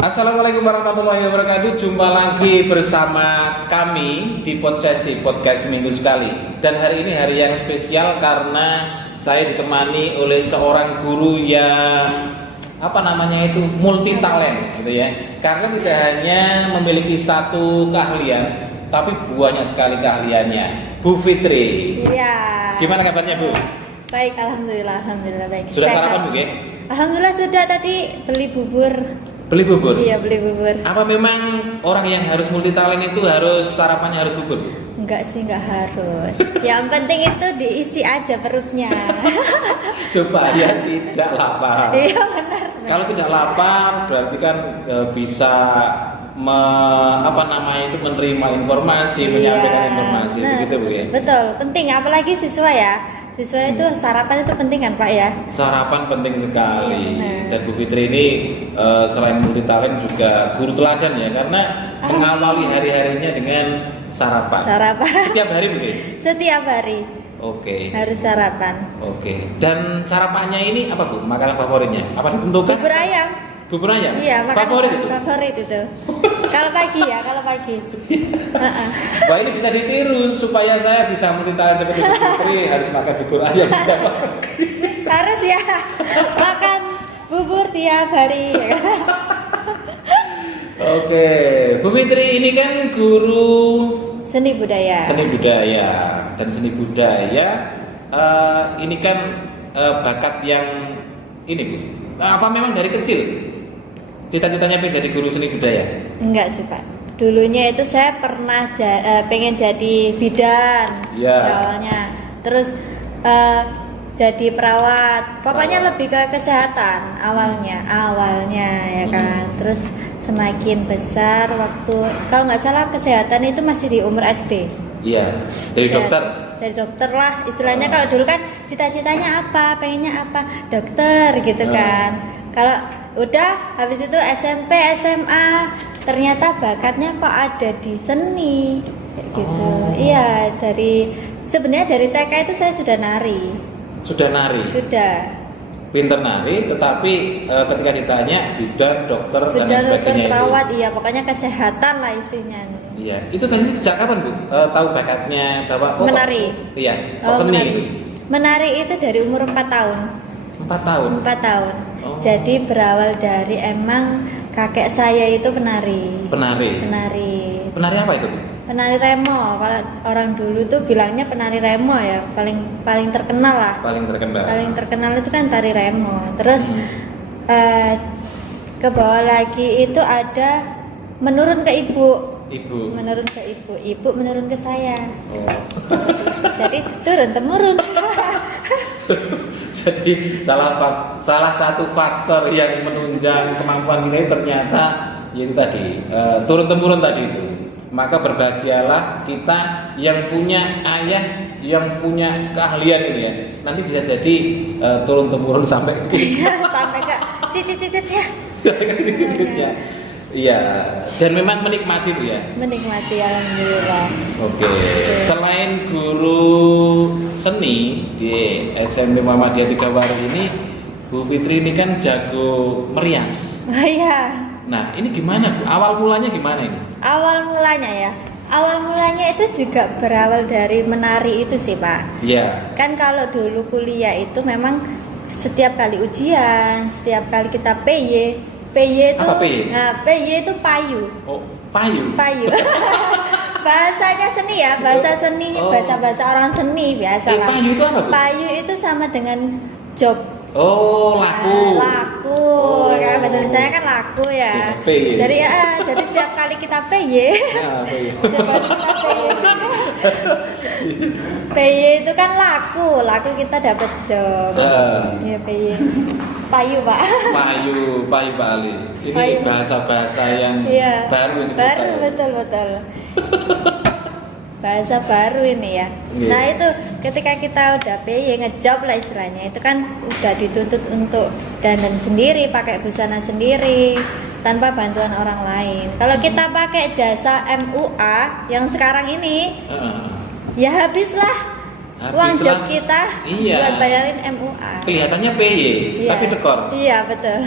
Assalamualaikum warahmatullahi wabarakatuh. Jumpa lagi bersama kami di podcast Minggu Sekali. Dan hari ini hari yang spesial karena saya ditemani oleh seorang guru yang multi talent gitu ya. Karena tidak hanya memiliki satu keahlian, tapi banyak sekali keahliannya. Bu Fitri. Iya. Gimana kabarnya, Bu? Baik, alhamdulillah baik. Sudah sarapan, Bu ya? Alhamdulillah sudah, tadi beli bubur. Beli bubur? Iya, beli bubur. Apa memang orang yang harus multi talent itu harus sarapannya harus bubur? Enggak sih, enggak harus. Yang penting itu diisi aja perutnya. Supaya tidak lapar. Iya, benar. Kalau tidak lapar berarti kan bisa menerima informasi, menyampaikan informasi, begitu Bu ya. Betul, penting apalagi siswa ya. Siswa itu sarapan itu penting kan Pak ya? Sarapan penting sekali. Iya, dan Bu Fitri ini selain multi talent juga guru teladan ya, karena mengawali hari-harinya dengan sarapan. Setiap hari Bu? Setiap hari. Oke. Harus sarapan. Oke. Dan sarapannya ini apa Bu? Makanan favoritnya? Apa ditentukan? Bubur ayam. Bubur ayam? Iya, favorit itu? Favorit itu. Kalau pagi. Wah, ini bisa ditiru supaya saya bisa multi talent seperti Bu Fitri harus makan bubur ayam tiap pagi. Harus ya. Makan bubur tiap hari. Oke, Bu Fitri ini kan guru Seni budaya. Dan seni budaya ini kan bakat yang ini Bu. Apa memang dari kecil cita-citanya pengen jadi guru seni budaya? Enggak sih Pak. Dulunya itu saya pernah pengen jadi bidan awalnya. Terus jadi perawat. Pokoknya lebih ke kesehatan awalnya ya kan. Terus semakin besar waktu, kalau nggak salah kesehatan itu masih di umur SD. Iya. Jadi dokter. Jadi dokter lah istilahnya. Kalau dulu kan cita-citanya apa, pengennya apa, dokter gitu kan. Kalau udah habis itu SMP, SMA, ternyata bakatnya kok ada di seni kayak gitu. Iya, sebenarnya dari TK itu saya sudah nari. Sudah. Pinter nari, tetapi ketika ditanya bidan, dokter dan sebagainya perawat, iya pokoknya kesehatan lah isinya. Iya, itu tadi sejak kapan Bu? Tahu bakatnya Bapak? Menari. Iya, seni menari. gitu. Menari itu dari umur 4 tahun. 4 tahun? 4 tahun. Oh. Jadi berawal dari emang kakek saya itu penari. Penari apa itu Bu? Penari remo. Kalau orang dulu tuh bilangnya penari remo ya, paling terkenal lah. Paling terkenal itu kan tari remo. Terus ke bawah lagi itu ada menurun ke ibu. Menurun ke saya. Oh. Jadi turun temurun. Jadi salah satu faktor yang menunjang kemampuan kita itu ternyata yaitu tadi turun temurun tadi itu. Maka berbahagialah kita yang punya ayah yang punya keahlian ini ya. Nanti bisa jadi turun temurun sampai ke sampai ke cicit-cicitnya. Iya, dan memang menikmati Bu ya. Menikmati, alhamdulillah. Oke. Selain guru seni di SMP Muhammadiyah Tigawaru ini, Bu Fitri ini kan jago merias. Iya. Nah, ini gimana Bu? Awal mulanya gimana ini? Awal mulanya itu juga berawal dari menari itu sih Pak. Iya. Kan kalau dulu kuliah itu memang setiap kali ujian, setiap kali kita PY itu apa PY? Nah, PY itu payu. Oh, payu. Bahasanya seni ya, bahasa seninya, bahasa orang seni biasa lah. Payu itu apa Bu? Payu itu sama dengan job. Oh, laku. Karena bahasa Indonesia kan laku ya. PY. Jadi setiap kali kita PY. PY itu kan laku kita dapat job. Ya PY. Payu Pak. Payu Bali. Ini bahasa-bahasa yang baru ini. Baru betul. Bahasa baru ini ya. Nah itu ketika kita udah PY ngejob lah istilahnya, itu kan udah dituntut untuk dandan sendiri, pakai busana sendiri tanpa bantuan orang lain. Kalau kita pakai jasa MUA yang sekarang ini, ya habislah uang job kita buat bayarin MUA. Kelihatannya PY, tapi dekor. Iya betul.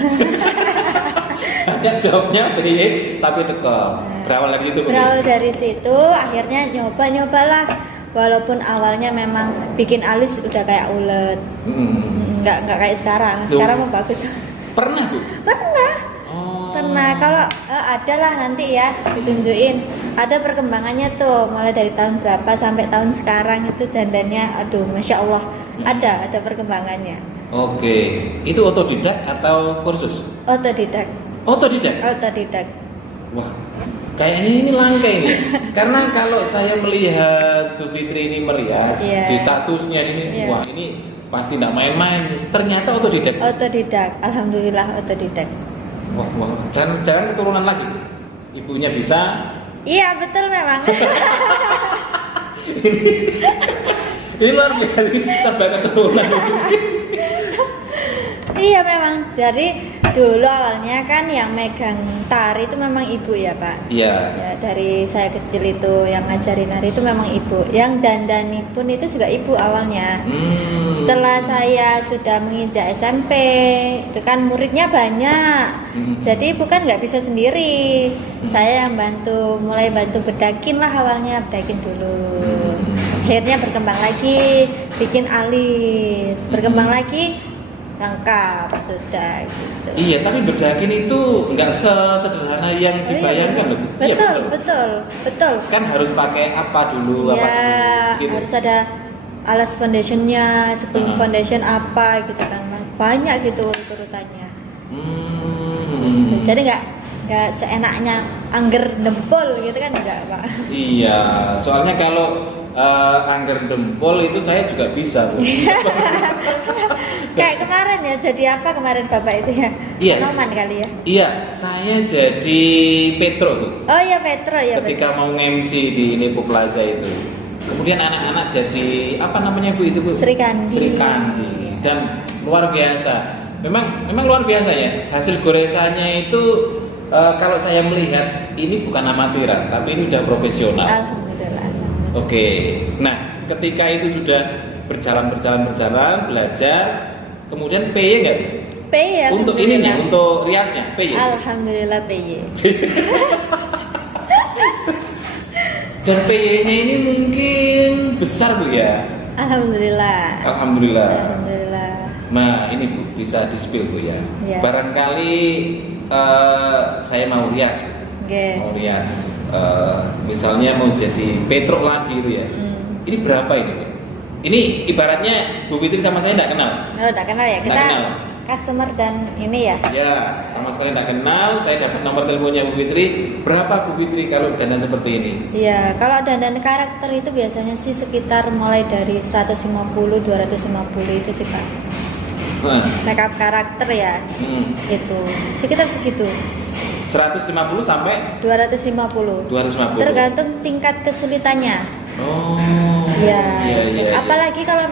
Banyak jawabnya piye tapi teko. Berawal dari situ. Berawal dari situ akhirnya nyobalah. Walaupun awalnya memang bikin alis udah kayak ulet. Nggak kayak sekarang. Sekarang mau bagus. Pernah, Bu? Pernah. Oh. Pernah. Kalau ada lah nanti ya ditunjukin. Ada perkembangannya tuh mulai dari tahun berapa sampai tahun sekarang itu dandannya aduh Masya Allah. Ada perkembangannya. Oke. Itu otodidak atau kursus? Otodidak. Otodidak. Wah, kayaknya ini langka ini. Karena kalau saya melihat Bu Fitri ini merias di statusnya ini, wah ini pasti tidak main-main. Ternyata otodidak. Alhamdulillah otodidak. Wah. Jangan keturunan lagi. Ibunya bisa. Iya betul memang. Ini luar biasa serba keturunan. Iya memang dari dulu awalnya kan yang megang tari itu memang ibu ya Pak. Iya. Ya, dari saya kecil itu yang ngajarin nari itu memang ibu. Yang dandani pun itu juga ibu awalnya. Setelah saya sudah menginjak SMP, itu kan muridnya banyak. Jadi ibu kan nggak bisa sendiri. Saya yang mulai bantu bedakin lah awalnya, bedakin dulu. Akhirnya berkembang lagi, bikin alis, berkembang lagi. Lengkap sudah gitu. Iya, tapi bedakin itu nggak sesederhana yang dibayangkan loh. Betul. Kan harus pakai apa dulu? Ya, gitu. harus ada alas foundationnya, sebelum foundation apa gitu kan, banyak gitu urutannya. Jadi nggak seenaknya angger dempul gitu kan nggak Pak. Iya, soalnya kalau angger dempul itu saya juga bisa. Kayak kemarin ya, jadi apa kemarin Bapak itu ya? Iya. Noman kali ya? Iya, saya jadi Petro tuh. Oh iya Petro ya. Ketika mau MC di Nepo Plaza itu. Kemudian anak-anak jadi apa namanya Bu itu Bu? Sri Kandi. Dan luar biasa. Memang luar biasa ya. Hasil goresannya itu kalau saya melihat ini bukan amatiran, tapi ini sudah profesional. Alhamdulillah. Oke. Nah, ketika itu sudah berjalan belajar. Kemudian PY nggak? PY ya. Untuk ininya, untuk riasnya PY. Alhamdulillah PY. Dan PY-nya ini mungkin besar Bu ya? Alhamdulillah. Nah ini Bu bisa di-spill Bu ya. Barangkali saya mau rias. Mau rias. Misalnya mau jadi Petro lagi itu ya. Ini berapa ini Bu? Ini ibaratnya Bu Fitri sama saya tidak kenal. Oh, tidak kenal ya. Kita customer dan ini ya. Ya, sama sekali tidak kenal. Saya dapat nomor teleponnya Bu Fitri. Berapa Bu Fitri kalau dandan seperti ini? Iya, kalau dandan karakter itu biasanya sih sekitar mulai dari 150, 250 itu sih Pak. Makeup karakter ya. Itu sekitar segitu. 150 sampai 250. Tergantung tingkat kesulitannya. Oh. Iya. Ya. Apalagi kalau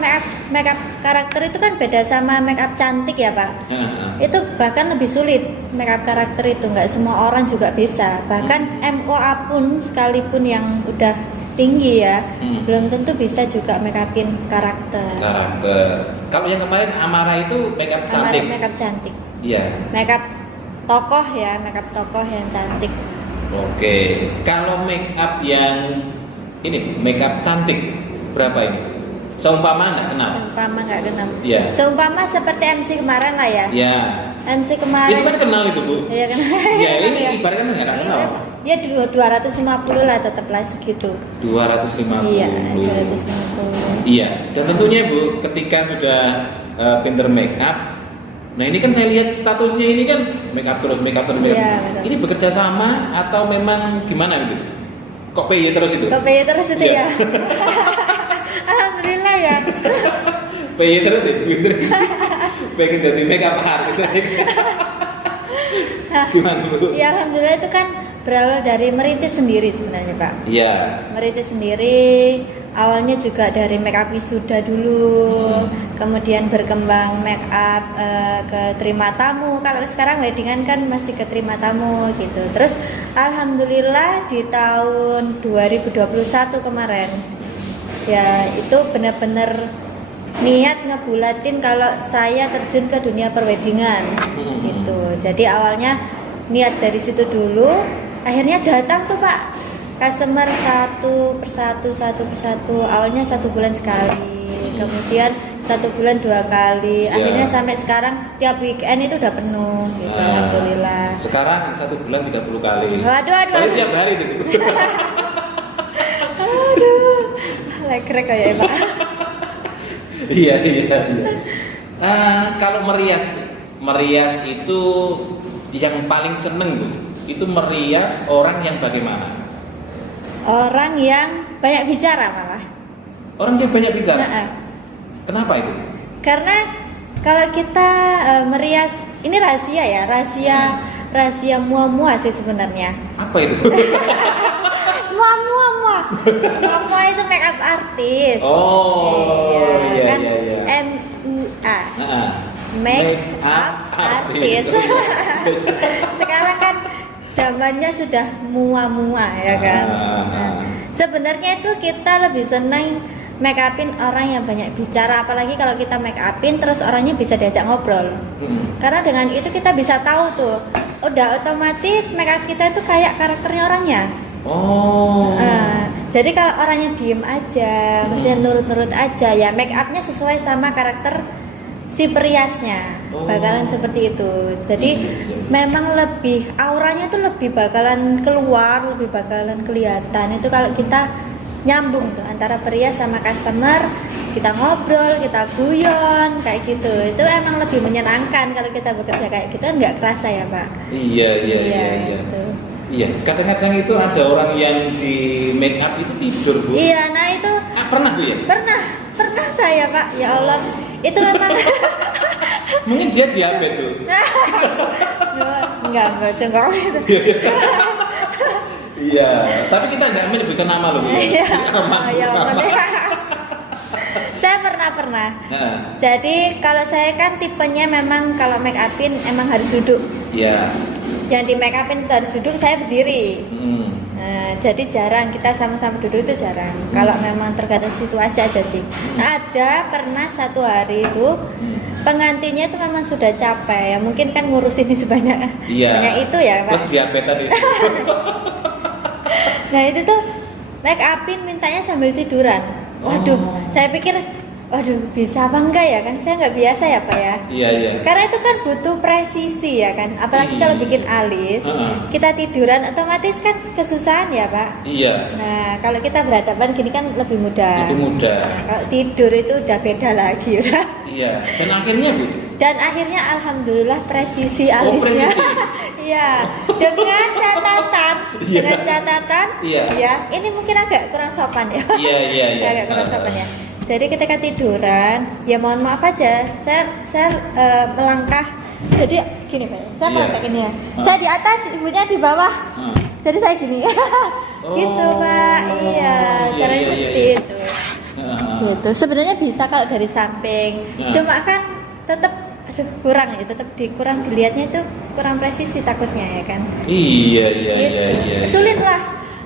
makeup karakter itu kan beda sama makeup cantik ya Pak. Itu bahkan lebih sulit makeup karakter itu, nggak semua orang juga bisa. Bahkan MOA pun sekalipun yang udah tinggi ya, belum tentu bisa juga makeupin karakter. Kalau yang kemarin Amara itu makeup cantik. Makeup cantik. Iya. Makeup tokoh ya, makeup tokoh yang cantik. Oke. Kalau makeup yang ini makeup cantik berapa ini? Seumpama nggak kenal. Iya. Seumpama seperti MC kemarin lah ya. Iya. MC kemarin. Itu kan kenal itu Bu. Iya kenal. Iya ini ibaratnya nggak kenal. Dia di 250 lah tetaplah segitu. 250. Iya 250. Iya. Dan tentunya Bu ketika sudah pinter makeup. Nah ini kan saya lihat statusnya ini kan makeup terus. Iya, ini bekerja sama atau memang gimana gitu? Kok PY terus itu? Ya. Alhamdulillah ya. PY terus ya, pengen jadi makeup artist. Gimana Bu? Ya alhamdulillah itu kan berawal dari merintis sendiri sebenarnya Pak. Iya. Merintis sendiri. Awalnya juga dari makeup wisuda dulu, kemudian berkembang makeup ke terima tamu. Kalau sekarang weddingan kan masih ke terima tamu gitu. Terus alhamdulillah di tahun 2021 kemarin, ya itu benar-benar niat ngebulatin kalau saya terjun ke dunia perweddingan gitu. Jadi awalnya niat dari situ dulu, akhirnya datang tuh Pak customer satu persatu. Awalnya 1 bulan sekali, kemudian 1 bulan 2 kali, akhirnya sampai sekarang tiap weekend itu udah penuh gitu. Alhamdulillah. Sekarang 1 bulan 30 kali. Waduh. Tiap hari itu. Lekrek kayak Pak. Iya. Kalau merias itu yang paling seneng tuh, itu merias orang yang bagaimana? Orang yang banyak bicara malah. Orang yang banyak bicara. Nah, Kenapa itu? karena kalau kita merias, ini rahasia ya, rahasia mua sih sebenarnya. Apa itu? Mua itu make up artis. Oh, iya. MUA. Nah, Make up artis. Sekarang kan zamannya sudah mua ya kan. Nah, sebenarnya itu kita lebih senang make upin orang yang banyak bicara, apalagi kalau kita make upin terus orangnya bisa diajak ngobrol. Karena dengan itu kita bisa tahu tuh, udah otomatis make up kita itu kayak karakternya orangnya. Oh. Jadi kalau orangnya diem aja, maksudnya nurut-nurut aja, ya make upnya sesuai sama karakter si periasnya, bakalan seperti itu. Jadi memang lebih auranya tuh lebih bakalan keluar, lebih bakalan kelihatan itu kalau kita nyambung tuh antara perias sama customer, kita ngobrol, kita guyon kayak gitu. Itu emang lebih menyenangkan kalau kita bekerja kayak gitu, kan nggak kerasa ya Pak. Iya. Gitu. Iya, kadang-kadang itu ada orang yang di make up itu tidur, Bu. Iya, nah itu Pernah Bu ya? pernah saya Pak, ya Allah, itu memang Mungkin dia diabetes tuh. enggak gitu. Iya, tapi kita nggak menyebutkan nama loh. Iya. Aman. Ya Allah. Saya pernah. Nah, Jadi kalau saya kan tipenya memang kalau make upin emang harus duduk. iya. Yang di make upin itu harus duduk, saya berdiri. Nah, jadi jarang kita sama-sama duduk itu jarang. Kalau memang tergantung situasi aja sih. Nah, ada pernah 1 hari itu pengantinnya itu memang sudah capek ya, mungkin kan ngurusin di sebanyak itu ya Pak. Terus diabetes tadi. Nah itu tuh make upin mintanya sambil tiduran. Waduh, saya pikir bisa apa enggak ya, kan saya nggak biasa ya Pak ya. Iya. Karena itu kan butuh presisi ya kan, apalagi kalau bikin alis, kita tiduran otomatis kan kesusahan ya Pak. Iya. Nah kalau kita berhadapan gini kan lebih mudah. Nah, kalau tidur itu udah beda lagi udah. Iya. Dan akhirnya Alhamdulillah presisi alisnya. Iya. Dengan catatan, Iya. ya ini mungkin agak kurang sopan ya. Iya. Agak kurang sopan ya. Jadi ketika tiduran, ya mohon maaf aja, saya melangkah. Jadi gini Pak, saya melangkah gini ya. Saya di atas, ibunya di bawah. Jadi saya gini. Gitu Pak. Iya, caranya seperti itu. Gitu. Sebenarnya bisa kalau dari samping. Cuma kan tetap kurang ya, kurang dilihatnya itu kurang presisi takutnya ya kan. Iya. Sulit lah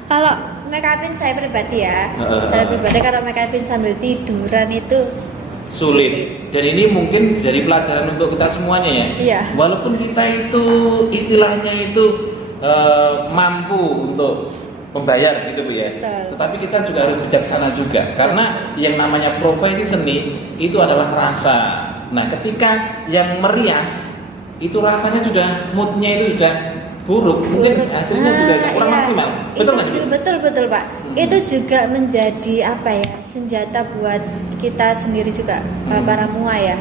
kalau make upin saya pribadi ya. Saya pribadi kalau make upin sambil tiduran itu sulit. Dan ini mungkin dari pelajaran untuk kita semuanya ya. Iya. Walaupun kita itu istilahnya itu mampu untuk membayar gitu Bu ya. Betul. Tetapi kita juga harus bijaksana juga, karena yang namanya profesi seni itu adalah rasa. Nah, ketika yang merias itu rasanya sudah moodnya itu sudah buruk, mungkin hasilnya juga kurang maksimal. Betul nggak sih? Betul Pak. Itu juga menjadi apa ya, senjata buat kita sendiri juga, para mua ya.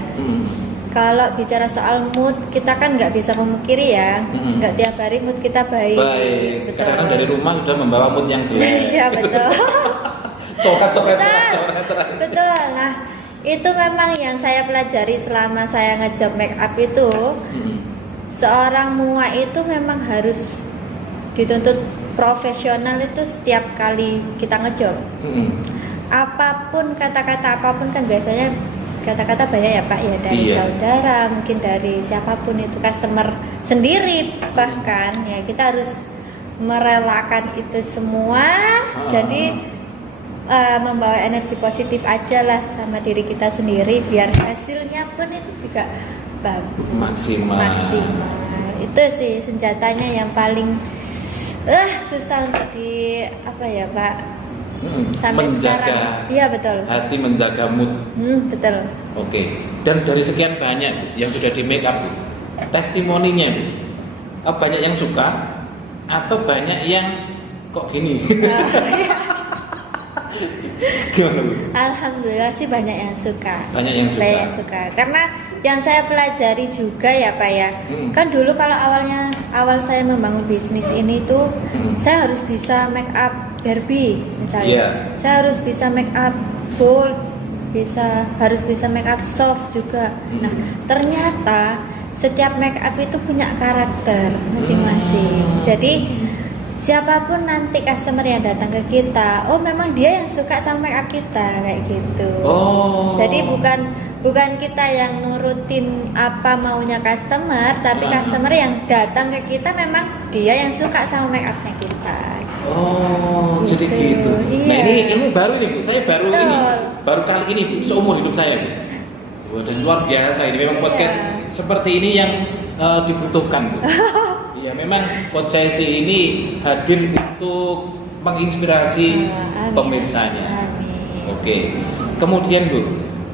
Kalau bicara soal mood, kita kan nggak bisa memungkiri ya, nggak tiap hari mood kita baik. Betul. Kadang dari rumah udah membawa mood yang jelek. Iya betul. Coret. Betul. Nah, itu memang yang saya pelajari selama saya ngejob make up itu. Seorang mua itu memang harus dituntut profesional itu setiap kali kita ngejob. Apapun kata-kata apapun kan biasanya kata-kata banyak ya Pak ya, dari saudara, mungkin dari siapapun itu, customer sendiri bahkan ya, kita harus merelakan itu semua. Jadi membawa energi positif aja lah sama diri kita sendiri, biar hasilnya pun itu juga bagus, maksimal. Itu sih senjatanya yang paling susah untuk Pak. Sampai Menjaga sekarang. Iya betul. hati, menjaga mood. Betul. Oke. Dan dari sekian banyak Bu, yang sudah di make up Bu, testimoninya Bu, banyak yang suka atau banyak yang kok gini? Gimana Bu? Alhamdulillah sih banyak yang suka. Banyak yang suka. Banyak yang suka. Karena yang saya pelajari juga ya Pak ya. Kan dulu kalau awal saya membangun bisnis ini tuh saya harus bisa make up Barbie misalnya. Saya harus bisa make up bold, harus bisa make up soft juga. Nah, ternyata setiap make up itu punya karakter masing-masing. Jadi siapapun nanti customer yang datang ke kita, memang dia yang suka sama make up kita kayak gitu. Jadi bukan kita yang nurutin apa maunya customer, tapi customer yang datang ke kita memang dia yang suka sama make upnya kita. Jadi gitu. Iya. Nah ini baru ini Bu, saya baru kali ini Bu, seumur hidup saya Bu. Dan luar biasa ini memang podcast seperti ini yang dibutuhkan Bu. Ya memang podcast ini hadir untuk menginspirasi pemirsanya. Oke. Kemudian Bu,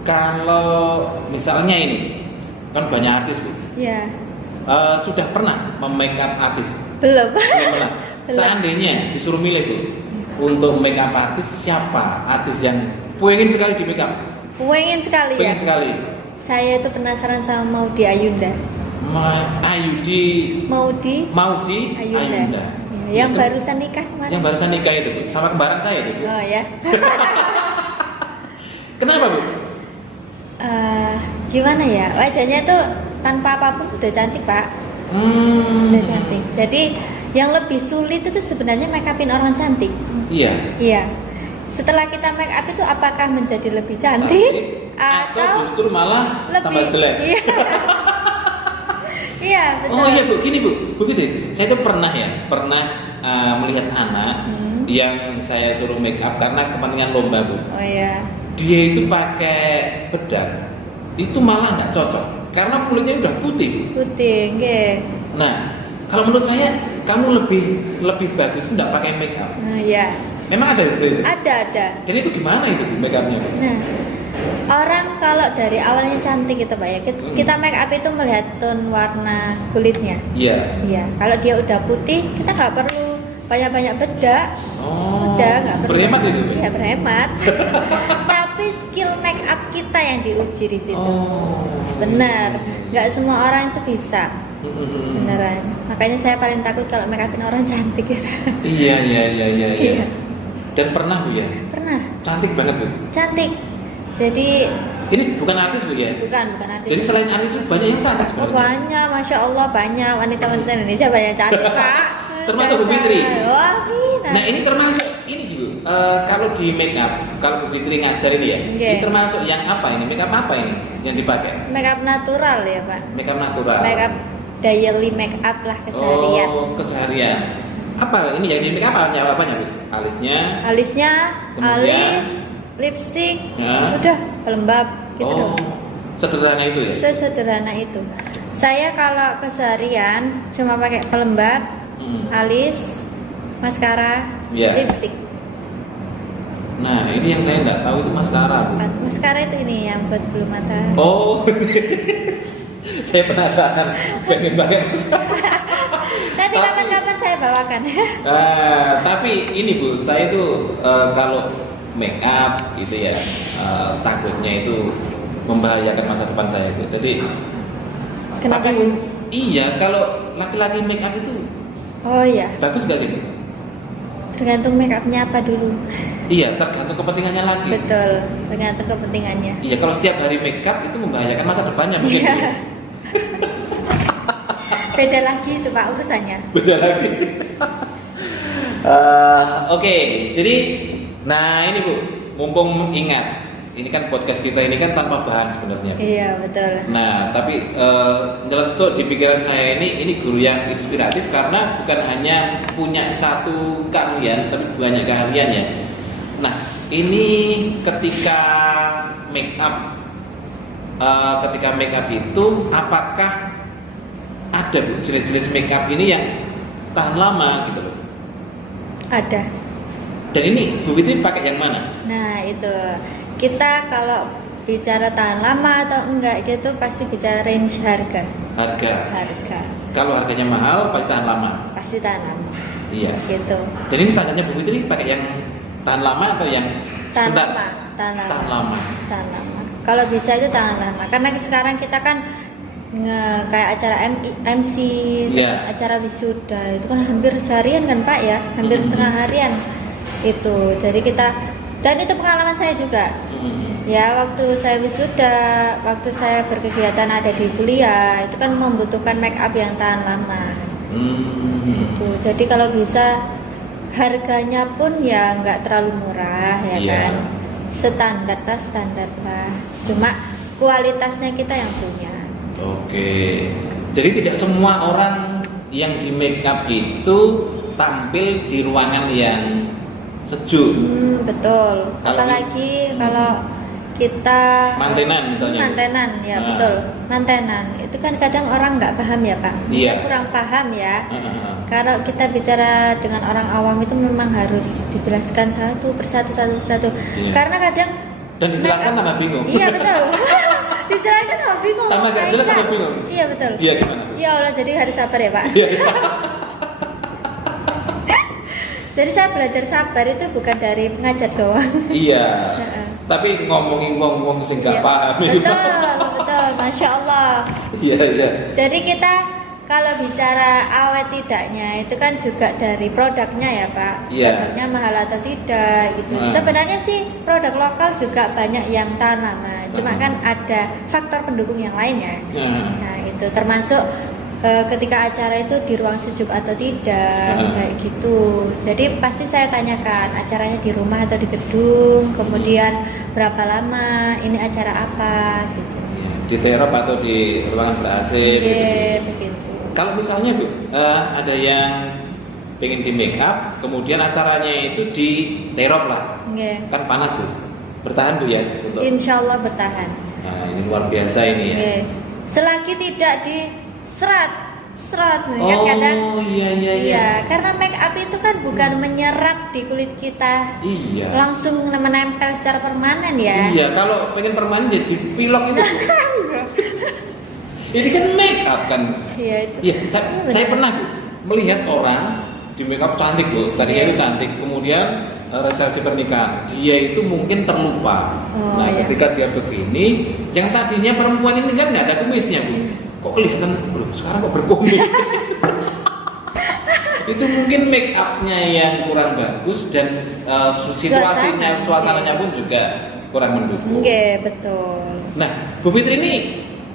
kalau misalnya ini kan banyak artis Bu. Iya. Sudah pernah memake up artis? Belum. Belum pernah. Seandainya disuruh milih Bu, untuk make up artis siapa artis yang pengen sekali di make up? Pengen sekali. Saya itu penasaran sama Maudy Ayunda. Maudy Ayunda. Ya, yang barusan nikah kemarin. Yang barusan nikah itu Bu, sama kembaran saya itu Bu. Oh ya. Kenapa Bu? Gimana ya, wajahnya tuh tanpa apapun udah cantik Pak. Udah cantik. Jadi yang lebih sulit itu sebenarnya make upin orang cantik. Iya. Setelah kita make up itu apakah menjadi lebih cantik atau justru malah tambah jelek? Iya betul. Oh iya Bu, gini Bu, begitu. Saya tuh pernah melihat anak yang saya suruh make up karena kepentingan lomba Bu. Oh iya. Dia itu pakai bedak, itu malah nggak cocok karena kulitnya udah putih. Nggih. Nah, kalau menurut saya kamu lebih bagus nggak pakai make up. Nah, iya. Memang ada itu? Ada. Dan itu gimana itu make upnya? Nah, orang kalau dari awalnya cantik gitu Pak ya, kita make up itu melihat tone warna kulitnya. Iya. Kalau dia udah putih, kita nggak perlu banyak-banyak bedak. Udah nggak perlu. Berhemat itu? Iya berhemat. Tapi skill make up kita yang diuji di situ. Benar. Nggak semua orang itu bisa. Beneran. Makanya saya paling takut kalau make upin orang cantik gitu. Iya. Dan pernah Bu ya? Pernah. Cantik banget Bu. Cantik. Jadi ini bukan artis Bu ya? Bukan artis. Jadi selain artis itu banyak yang cantik sebenarnya. Banyak, Masya Allah banyak wanita-wanita Indonesia banyak cantik Pak. Termasuk Bu Fitri. Wah, nah ini termasuk ini juga kalau di make up, kalau Bu Fitri ngajar ini ya, ini termasuk yang apa ini? Make up apa ini yang dipakai? Make up natural ya Pak. Make up natural. Make up daily make up lah keseharian. Keseharian. Apa ini yang di make up apanya Bu? Alisnya, alis, lipstick, udah pelembab gitu dong. Sederhana itu ya? Sesederhana itu. Saya kalau keseharian cuma pakai pelembab, alis, maskara, lipstick. Nah ini yang saya nggak tahu itu maskara Bu. Maskara itu ini yang buat bulu mata. Saya penasaran pengen pakai maskara. Nanti kapan-kapan saya bawakan. Tapi ini Bu, saya tuh kalau make up gitu ya, takutnya itu membahayakan masa depan saya Bu. Jadi kenapa? Tapi iya, kalau laki-laki make up itu bagus gak sih? Tergantung make upnya apa dulu. Iya, tergantung kepentingannya lagi. Betul, tergantung kepentingannya. Iya, kalau setiap hari make up itu membahayakan masa depannya mungkin. Iya. Beda lagi itu Pak urusannya. Beda lagi. Oke, jadi nah ini Bu, mumpung ingat, ini kan podcast kita ini kan tanpa bahan sebenarnya. Iya betul. Nah, tapi nyeletuk di pikiran saya ini guru yang inspiratif karena bukan hanya punya satu keahlian, tapi banyak keahlian ya. Nah, ini ketika make up itu apakah ada Bu jenis-jenis makeup ini yang tahan lama gitu loh. Ada. Dan ini Bu Fitri pakai yang mana? Nah itu kita kalau bicara tahan lama atau enggak gitu pasti bicara range harga. Harga. Kalau harganya mahal pasti tahan lama. Pasti tahan lama. Iya. Gitu. Dan ini standarnya Bu Fitri pakai yang tahan lama atau yang Tahan sebentar? lama. Tahan lama. Tahan lama. Kalau bisa itu tahan lama. Karena sekarang kita kan kayak acara MC, terus Yeah. acara wisuda itu kan hampir seharian kan Pak ya, hampir setengah harian itu. Jadi kita dan itu pengalaman saya juga. Ya waktu saya wisuda, waktu saya berkegiatan ada di kuliah itu kan membutuhkan make up yang tahan lama. Gitu. Jadi kalau bisa harganya pun ya nggak terlalu murah ya Iya. kan, standar lah. Cuma kualitasnya kita yang punya. Oke. Jadi tidak semua orang yang di make up itu tampil di ruangan yang sejuk. Betul. Kalau Apalagi kalau kita mantenan misalnya. mantenan ya Nah. betul, mantenan itu kan kadang orang nggak paham ya Pak. Iya. Dia kurang paham ya. Heeh. Kalau kita bicara dengan orang awam itu memang harus dijelaskan satu persatu. Iya. Karena kadang Dan dijelaskan tambah bingung. Iya betul. Dijelaskan tambah bingung. Tambah nggak jelas tambah bingung. Iya betul. Iya gimana Bu? Ya Allah, jadi harus sabar ya Pak. Iya. Jadi saya belajar sabar itu bukan dari mengajar doang. Iya. Heeh. Tapi ngomongin ngomong sing nggak Iya. paham itu. Betul, Masya Allah. Iya, iya. Jadi kita kalau bicara awet tidaknya itu kan juga dari produknya ya Pak. Iya. Produknya mahal atau tidak gitu. Nah. Sebenarnya sih produk lokal juga banyak yang tahan lama. Cuma kan ada faktor pendukung yang lainnya. Nah. Nah itu termasuk ketika acara itu di ruang sejuk atau tidak kayak gitu. Jadi pasti saya tanyakan acaranya di rumah atau di gedung, kemudian berapa lama, ini acara apa gitu. Iya, di terop atau di ruangan ber-AC gitu. Begitu. Kalau misalnya Bu, ada yang pengen di make up, kemudian acaranya itu di terop lah, Nggih. kan panas Bu, bertahan Bu ya untuk. Insya Allah bertahan. Nah ini luar biasa ini ya. Nggih. Selagi tidak di serat kan Oh kadang. iya. Karena make up itu kan bukan menyerap di kulit kita, Iya. langsung menempel secara permanen ya. Iya, kalau pengen permanen jadi pilok itu. Ini kan make up kan. Iya itu. Iya, saya pernah Bu melihat orang di make up cantik Bu. Tadinya Iya. itu cantik, kemudian resepsi pernikahan dia itu mungkin terlupa. Oh, Nah, iya. ketika dia begini, yang tadinya perempuan ini kan nggak ada kumisnya Bu. Kok kelihatan, bro, sekarang kok berkumis? Itu mungkin make upnya yang kurang bagus dan suasananya pun juga kurang mendukung. Nggih, betul. Nah, Bu Fitri ini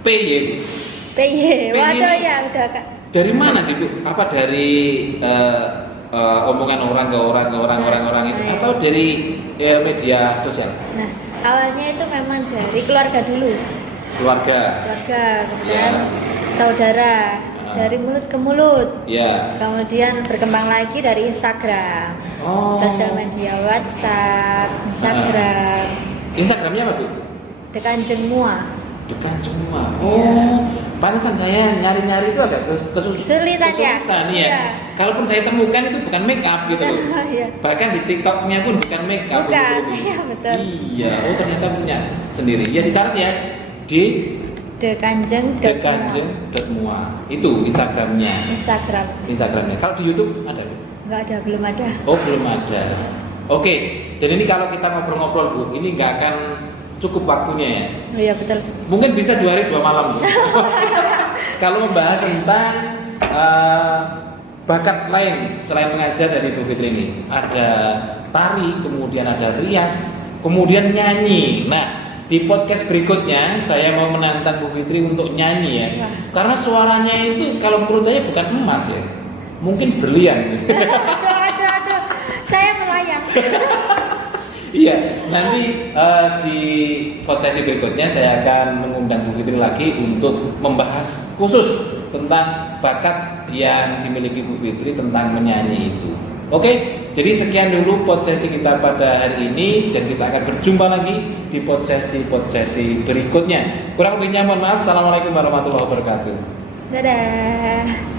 PY. PY, waduh ini- ya udah Kak. Dari mana sih Bu? Apa dari omongan orang ke orang itu, Nah, atau dari media sosial? Nah, awalnya itu memang dari keluarga dulu. Keluarga. Kemudian Ya. saudara, dari mulut ke mulut. Ya. Kemudian berkembang lagi dari Instagram, Oh. sosial media WhatsApp, Instagram, Instagramnya apa Bu? Dekanjeng Mua. Dekan semua. Oh, pantesan saya nyari-nyari itu agak Kesulitan ya? Iya. Iya. Kalaupun saya temukan itu bukan make up gitu loh. Iya. Bahkan di TikToknya pun bukan make up. Bukan, gitu. iya betul. Iya, oh ternyata punya sendiri. Ya dicatat ya di dekanjeng.mua. Itu Instagramnya. Instagramnya. Kalau di YouTube ada Bu? Nggak ada, belum ada. Oh belum ada. Oke, dan ini kalau kita ngobrol-ngobrol Bu, ini nggak akan cukup waktunya ya. Oh, iya betul. Mungkin bisa 2 hari 2 malam Bu. Kalau membahas tentang bakat lain selain mengajar dari Bu Fitri ini, ada tari, kemudian ada rias, kemudian nyanyi. Nah, di podcast berikutnya saya mau menantang Bu Fitri untuk nyanyi ya. Wah. Karena suaranya itu kalau menurut saya bukan emas ya, mungkin berlian. Gitu. aduh. Saya melayang. Iya, nanti di podcast berikutnya saya akan mengundang Bu Fitri lagi untuk membahas khusus tentang bakat yang dimiliki Bu Fitri tentang menyanyi itu. Oke, jadi sekian dulu podcast kita pada hari ini dan kita akan berjumpa lagi di podcast berikutnya. Kurang lebihnya mohon maaf. Assalamualaikum warahmatullahi wabarakatuh. Dadah.